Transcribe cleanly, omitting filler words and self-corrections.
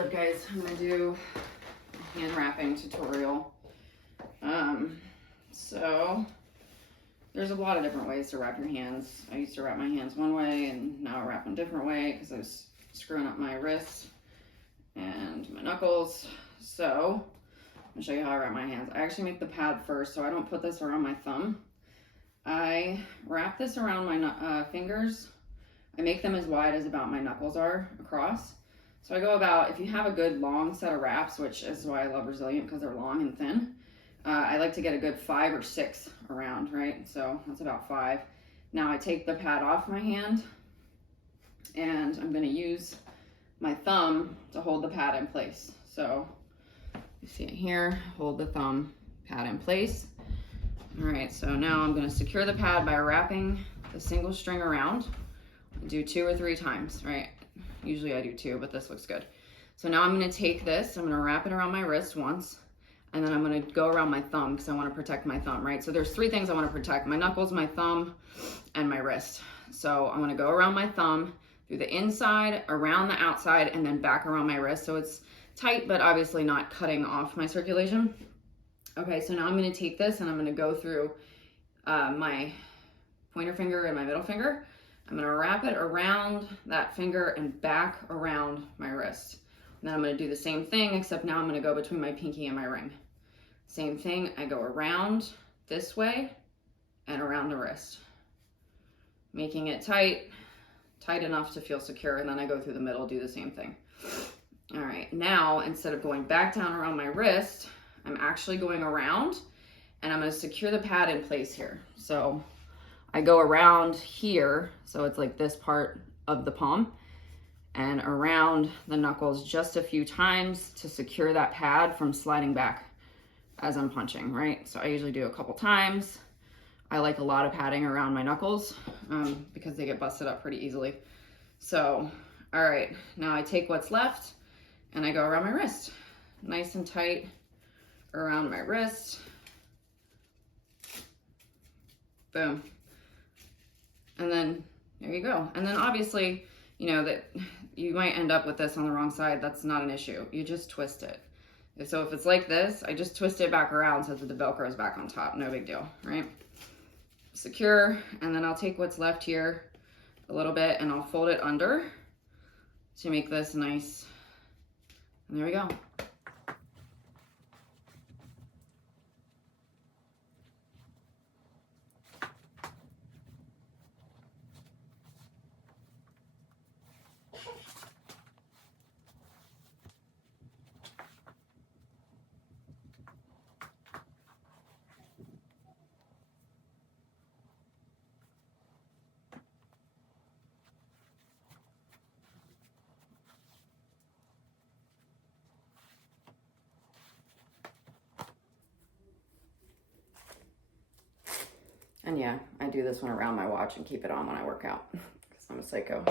up, guys? I'm gonna do a hand wrapping tutorial. So there's a lot of different ways to wrap your hands. I used to wrap my hands one way, and now I wrap them a different way because I was screwing up my wrists and my knuckles. So I'm gonna show you how I wrap my hands. I actually make the pad first, so I don't put this around my thumb. I wrap this around my fingers. I make them as wide as about my knuckles are across. So I go about, if you have a good long set of wraps, which is why I love Resilient because they're long and thin, I like to get a good 5 or 6 around, right? So that's about 5. Now I take the pad off my hand and I'm gonna use my thumb to hold the pad in place. So you see it here, hold the thumb pad in place. All right, so now I'm gonna secure the pad by wrapping the single string around. I do 2 or 3 times, right? Usually I do 2, but this looks good. So now I'm gonna take this, I'm gonna wrap it around my wrist once, and then I'm gonna go around my thumb because I wanna protect my thumb, right? So there's 3 things I wanna protect: my knuckles, my thumb, and my wrist. So I'm gonna go around my thumb, through the inside, around the outside, and then back around my wrist. So it's tight, but obviously not cutting off my circulation. Okay, so now I'm gonna take this and I'm gonna go through my pointer finger and my middle finger. I'm gonna wrap it around that finger and back around my wrist. And then I'm gonna do the same thing, except now I'm gonna go between my pinky and my ring. Same thing, I go around this way and around the wrist. Making it tight enough to feel secure, and then I go through the middle, do the same thing. All right, now instead of going back down around my wrist, I'm actually going around, and I'm gonna secure the pad in place here. So I go around here, so it's like this part of the palm, and around the knuckles just a few times to secure that pad from sliding back as I'm punching, right? So I usually do a couple times. I like a lot of padding around my knuckles because they get busted up pretty easily. So, all right, now I take what's left and I go around my wrist, nice and tight around my wrist. Boom. And then there you go. And then obviously, you know that you might end up with this on the wrong side. That's not an issue. You just twist it. So if it's like this, I just twist it back around so that the Velcro is back on top. No big deal, right? Secure, and then I'll take what's left here a little bit and I'll fold it under to make this nice. And there we go. And yeah, I do this one around my watch and keep it on when I work out because I'm a psycho.